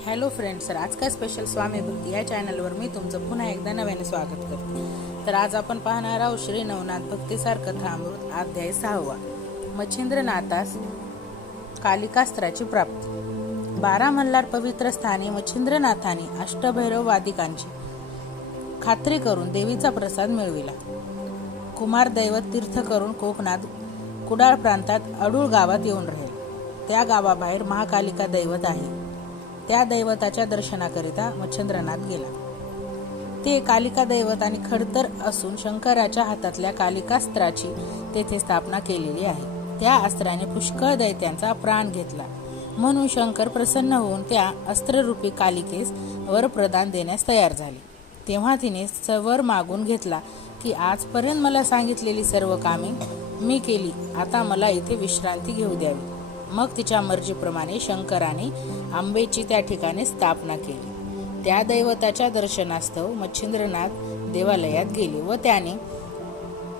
Hello friends तर आज काय स्पेशल स्वामी भक्ती या चॅनलवर मी तुमचं पुन्हा एकदा नव्याने स्वागत करते. तर आज आपण पाहणार आहोत श्री नवनाथ भक्तीसार कथामृत अध्याय सहावा. मच्छिंद्रनाथास कालिकास्त्राची प्राप्ती. बारा मल्हार पवित्र स्थानी मच्छिंद्रनाथाने अष्टभैरव वादिकांची खात्री करून देवीचा प्रसाद मिळविला. कुमार दैवत तीर्थ करून कोकणात कुडाळ प्रांतात अडूळ गावात येऊन राहील. त्या गावाबाहेर महाकालिका दैवत आहे. त्या दैवताच्या दर्शनाकरिता मच्छंद्रनाथ गेला. ते कालिका दैवत आणि खडतर असून शंकराच्या हातातल्या कालिकास्त्राची तेथे स्थापना केलेली आहे. त्या अस्त्राने पुष्कळ दैत्यांचा प्राण घेतला. म्हणून शंकर प्रसन्न होऊन त्या अस्त्ररूपी कालिकेस वर प्रदान देण्यास तयार झाले. तेव्हा तिने सवर मागून घेतला की आजपर्यंत मला सांगितलेली सर्व कामे मी केली. आता मला इथे विश्रांती घेऊ द्यावी. मग तिच्या मर्जीप्रमाणे शंकराने आंबेची त्या ठिकाणी स्थापना केली. त्या दैवताच्या दर्शनास्तव मच्छिंद्रनाथ देवालयात गेले व त्याने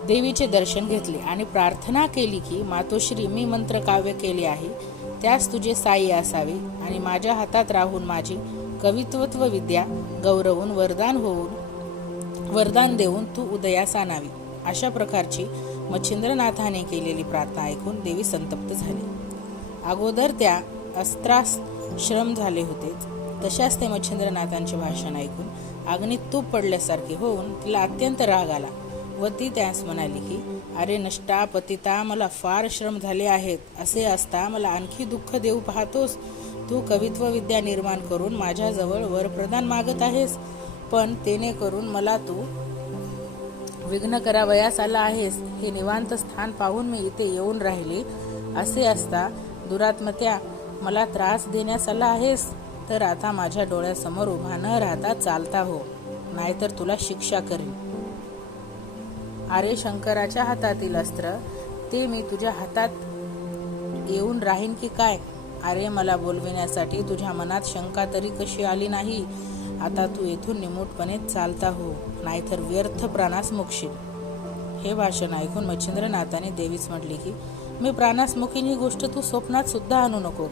देवीचे दर्शन घेतले आणि प्रार्थना केली की मातोश्री मी मंत्र काव्य केले आहे. त्यास तुझे साई असावे आणि माझ्या हातात राहून माझी कवित्वत्व विद्या गौरवून वरदान होऊन वरदान देऊन तू उदयास आणावी. अशा प्रकारची मच्छिंद्रनाथाने केलेली प्रार्थना ऐकून देवी संतप्त झाली. अगोदर त्या अस्त्रास श्रम झाले होतेच तशाच ते मच्छिंद्रनाथांचे भाषण ऐकून अग्नीत तूप पडल्यासारखे होऊन तिला अत्यंत राग आला व ती त्यास म्हणाली की अरे नष्टा पतिता मला फार श्रम झाले आहेत. असे असता मला आणखी दुःख देऊ पाहतोस. तू कवित्व विद्या निर्माण करून माझ्याजवळ वरप्रदान मागत आहेस. पण तेने करून मला तू विघ्न करावयास आला आहेस. हे निवांत स्थान पाहून मी इथे येऊन राहिले. असे असता दुरात्मत्या मला त्रास देण्यास आला आहेस तर आता माझ्या डोळ्यासमोर उभा न राहता चालता हो नाहीतर तुला शिक्षा करीन. अरे शंकराच्या हातातील अस्त्र ते मी तुझ्या हातात येऊन राहीन की काय? अरे मला बोलविण्यासाठी तुझ्या मनात शंका तरी कशी आली नाही? आता तू येथून निमूटपणे चालता हो नाहीतर व्यर्थ प्राणास मुकशील हे भाषण ऐकून मच्छिंद्रनाथाने देवीच म्हटली की मी प्राणासमुखीन ही गोष्ट तू स्वप्नात सुद्धा आणू नको.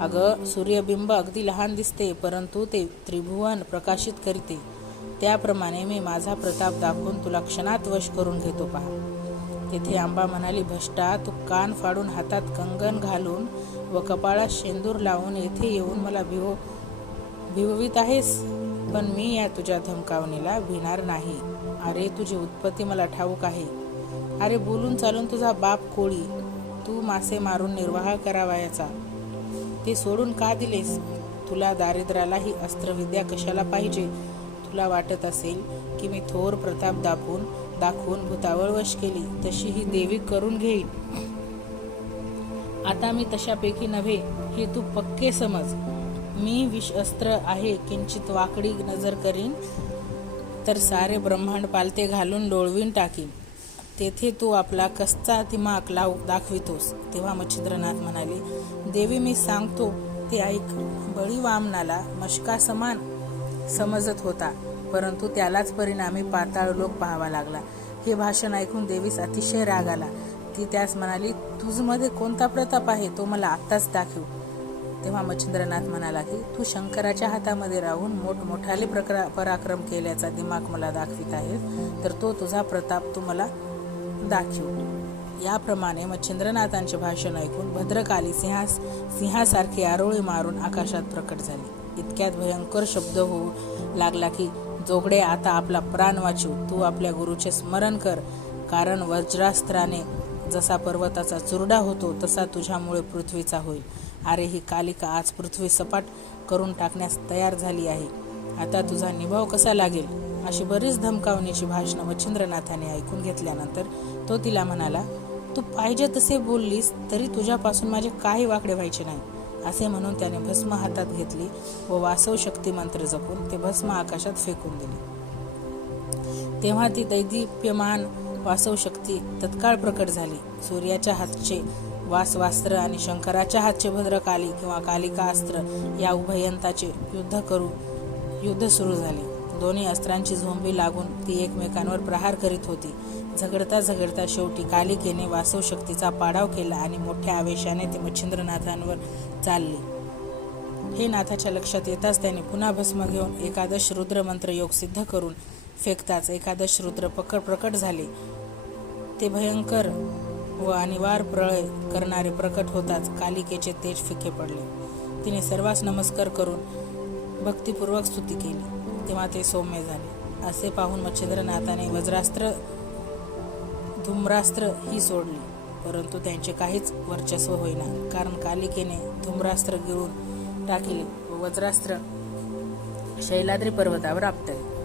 अगं सूर्यबिंब अगदी लहान दिसते परंतु ते त्रिभुवन प्रकाशित करते. त्याप्रमाणे मी माझा प्रताप दाखवून तुला क्षणात वश करून घेतो पहा. तेथे आंबा म्हणाली भष्टा तू कान फाडून हातात कंगन घालून व कपाळात शेंदूर लावून येथे येऊन मला भिव भिववीत आहेस? पण मी या तुझ्या धमकावणीला भिणार नाही. अरे तुझी उत्पत्ती मला ठाऊक आहे. अरे बोलून चालून तुझा बाप कोळी. तू मासे मारून निर्वाह करावायचा. ते सोडून का दिलेस? तुला दारिद्र्याला ही अस्त्रविद्या कशाला पाहिजे? तुला वाटत असेल की मी थोर प्रताप दाखवून दाखवून भूतावळ वश केली तशी ही देवी करून घेईन. आता मी तशापैकी नव्हे हे तू पक्के समज. मी विष अस्त्र आहे किंचित वाकडी नजर करीन तर सारे ब्रह्मांड पालते घालून डोळवीन टाकीन. तेथे तू आपला कसचा दिमाग लाव दाखवितोस. तेव्हा मच्छिंद्रनाथ म्हणाले देवी मी सांगतो ते ऐक. बळी वामनाला मशका समान समजत होता परंतु त्यालाच परिणामी पाताळ लोक पाहावा लागला. हे भाषण ऐकून देवीस अतिशय राग आला. ती त्यास म्हणाली तुझमध्ये कोणता प्रताप आहे? तो मला आत्ताच दाखव. तेव्हा मच्छिंद्रनाथ म्हणाला की तू शंकराच्या हातामध्ये राहून मोठमोठाले प्रकरा पराक्रम केल्याचा दिमाग मला दाखवित आहे तर तो तुझा प्रताप तू मला दाखिव. याप्रमाणे मच्छिंद्रनाथांचे भाषण ऐकून भद्रकाली सिंहास सिंहासारखी आरोळी मारून आकाशात प्रकट झाली. इतक्यात भयंकर शब्द होऊ लागला की जोगडे आता आपला प्राण वाचू तू आपल्या गुरुचे स्मरण कर. कारण वज्रास्त्राने जसा पर्वताचा चुरडा होतो तसा तुझ्यामुळे पृथ्वीचा होईल. अरे ही कालिका आज पृथ्वी सपाट करून टाकण्यास तयार झाली आहे. आता तुझा निभाव कसा लागेल? अशी बरीच धमकावण्याची भाषणं मच्छिंद्रनाथाने ऐकून घेतल्यानंतर तो तिला म्हणाला तू पाहिजे तसे बोललीस तरी तुझ्यापासून माझे काही वाकडे व्हायचे नाही. असे म्हणून त्याने भस्म हातात घेतली व वासव शक्ती मंत्र जपून ते भस्म आकाशात फेकून दिले. तेव्हा ती दैदिप्यमान वासव शक्ती तत्काळ प्रकट झाली. सूर्याच्या हातचे वासवास्त्र आणि शंकराच्या हातचे भद्रकाली किंवा कालिका अस्त्र या उभयंताचे युद्ध करू युद्ध सुरू झाले. दोन्ही अस्त्रांची झोंबी लागून ती एकमेकांवर प्रहार करीत होती. झगडता झगडता शेवटी कालिकेने वासव शक्तीचा पाडाव केला आणि मोठ्या आवेशाने ते मच्छिंद्रनाथांवर चालले. हे नाथाच्या लक्षात येताच त्याने पुन्हा भस्म घेऊन एकादश रुद्र मंत्र योग सिद्ध करून फेकताच एकादश रुद्र पकड प्रकट झाले. ते भयंकर व अनिवार्य प्रळय करणारे प्रकट होताच कालिकेचे तेज फिके पडले. तिने सर्वांस नमस्कार करून भक्तिपूर्वक स्तुती केली. तेव्हा ते सौम्य झाले. असे पाहून मच्छिंद्रनाथाने वज्रास्त्र धूम्रास्त्र ही सोडली. परंतु त्यांचे काहीच वर्चस्व होईना. कारण कालिकेने धूम्रास्त्र गिळून टाकले व वज्रास्त्र शैलाद्री पर्वतावर आपटले.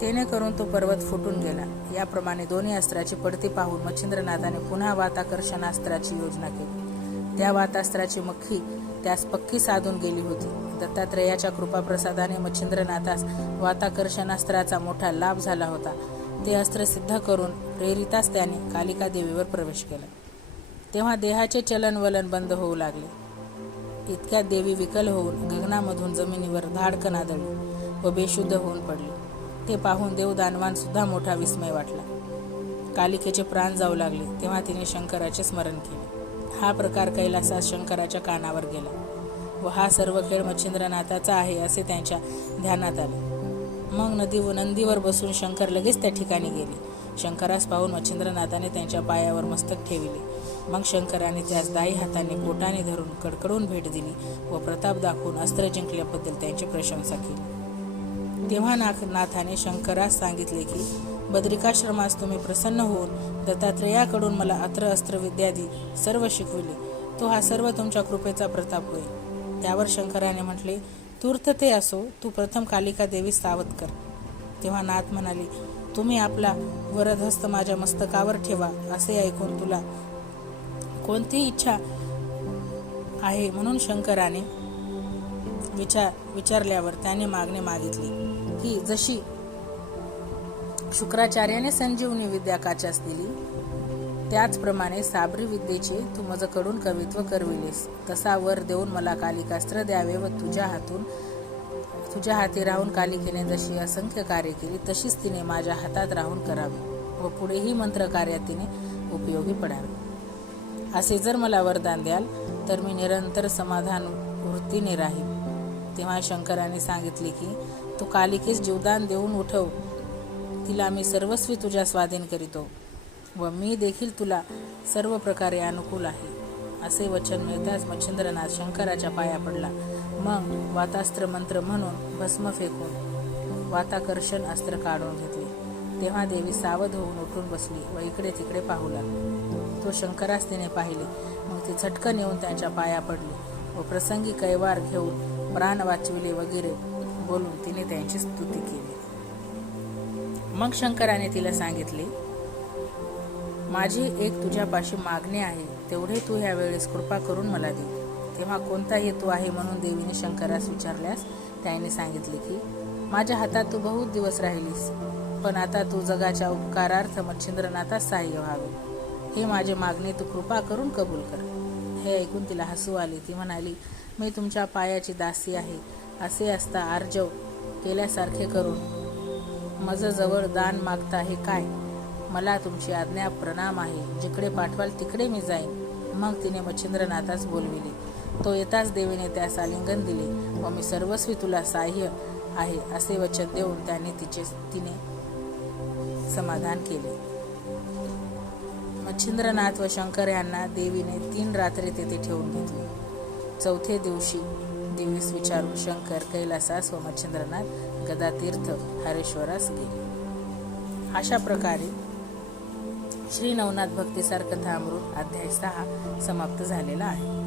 तेने करून तो पर्वत फुटून गेला. याप्रमाणे दोन्ही अस्त्राची पडती पाहून मच्छिंद्रनाथाने पुन्हा वाताकर्षणास्त्राची योजना केली. त्या वातास्त्राची मक्खी त्यास पक्की साधून गेली होती. दत्तात्रेयाच्या कृपाप्रसादाने मच्छिंद्रनाथास वाताकर्षणास्त्राचा मोठा लाभ झाला होता. ते अस्त्र सिद्ध करून प्रेरितास त्याने कालिका देवीवर प्रवेश केला. तेव्हा देहाचे चलनवलन बंद होऊ लागले. इतक्या देवी विकल होऊन गगनामधून जमिनीवर धाडकन आदळली व बेशुद्ध होऊन पडली. ते पाहून देवदानवान सुद्धा मोठा विस्मय वाटला. कालिकेचे प्राण जाऊ लागले तेव्हा तिने शंकराचे स्मरण केले. हा प्रकार कैलासात शंकराच्या कानावर गेला. व हा सर्व खेळ मच्छिंद्रनाथाचा आहे असे त्यांच्या ध्यानात आले. मग नदी व नंदीवर बसून शंकर लगेच त्या ठिकाणी गेले. शंकरास पाहून मच्छिंद्रनाथाने त्यांच्या पायावर मस्तक ठेविले. मग शंकराने त्यास दाई हाताने पोटाने धरून कडकडून भेट दिली व प्रताप दाखवून अस्त्र जिंकल्याबद्दल त्यांची प्रशंसा केली. तेव्हा नाथ नाथाने शंकरास सांगितले की बद्रिकाश्रमास तुम्ही प्रसन्न होऊन दत्तात्रेयाकडून मला अत्र अस्त्र विद्यादी सर्व शिकविले. तो हा सर्व तुमच्या कृपेचा प्रताप होईल. त्यावर शंकराने म्हटले तूर्थ ते असो तू प्रथम कालिका देवी सावध कर. तेव्हा नाथ म्हणाले तुम्ही आपला वरदहस्त माझ्या मस्तकावर ठेवा असे ऐकून तुला कोणती इच्छा आहे म्हणून शंकराने विचार विचारल्यावर त्याने मागणे मागितली की जशी शुक्राचार्याने संजीवनी विद्या काच्यास दिली त्याचप्रमाणे साबरी विद्येचे तू मजकडून कवित्व करविलेस. तसा वर देऊन मला कालिकास्त्र द्यावे व तुझ्या हातून तुझ्या हाती राहून कालिकेने जशी असंख्य कार्य केली तशीच तिने माझ्या हातात राहून करावी व पुढेही मंत्रकार्यात तिने उपयोगी पडावे. असे जर मला वरदान द्याल तर मी निरंतर समाधान वृत्तीने राहील तेव्हा शंकराने सांगितले की तू कालिकेस जीवदान देऊन उठव. तिला मी सर्वस्वी तुझ्या स्वाधीन करीतो. व मी देखील तुला सर्व प्रकारे अनुकूल आहे. असे वचन मिळताच मच्छिंद्रनाथ शंकराच्या पाया पडला. मग वातास्त्र मंत्र म्हणून भस्म फेकून वाताकर्षण अस्त्र काढून घेतले. तेव्हा देवी सावध होऊन उठून बसली व इकडे तिकडे पाहू लागली. तो शंकरास तिने पाहिले. मग ती झटकन येऊन त्यांच्या पाया पडली व प्रसंगी कैवार घेऊन प्राण वाचविले वगैरे बोलून तिने त्यांची स्तुती केली. मग शंकराने तिला सांगितले माझी एक तुझ्यापाशी मागणी आहे तेवढे तू ह्या वेळेस कृपा करून मला दे. तेव्हा कोणता हेतू आहे म्हणून देवीने शंकरास विचारल्यास त्याने सांगितले की माझ्या हातात तू बहुत दिवस राहिलीस पण आता तू जगाच्या उपकारार्थ मच्छिंद्रनाथास सहाय्य व्हावे. हे माझे मागणी तू कृपा करून कबूल कर. हे ऐकून तिला हसू आले. ती म्हणाली मी तुमच्या पायाची दासी आहे. असे असता आर्जव केल्यासारखे करून. माझं जवळ दान मागता हे काय? मला तुमची आज्ञा प्रणाम आहे. जिकडे पाठवाल तिकडे मी जाईन. मग तिने मच्छिंद्रनाथास बोलविले. तो येताच देवीने त्यास आलिंगन दिले व मी सर्वस्वी तुला साह्य आहे असे वचन देऊन त्याने तिचे तिने समाधान केले. मच्छिंद्रनाथ व शंकर यांना देवीने तीन रात्री तेथे ठेवून घेतले. चौथे दिवशी देवीस विचारून शंकर कैलासास व मच्छिंद्रनाथ गदातीर्थ हरेश्वरास गेले. अशा प्रकारे श्री नवनाथ भक्तिसार कथामृत अध्याय सहा समाप्त झालेला आहे.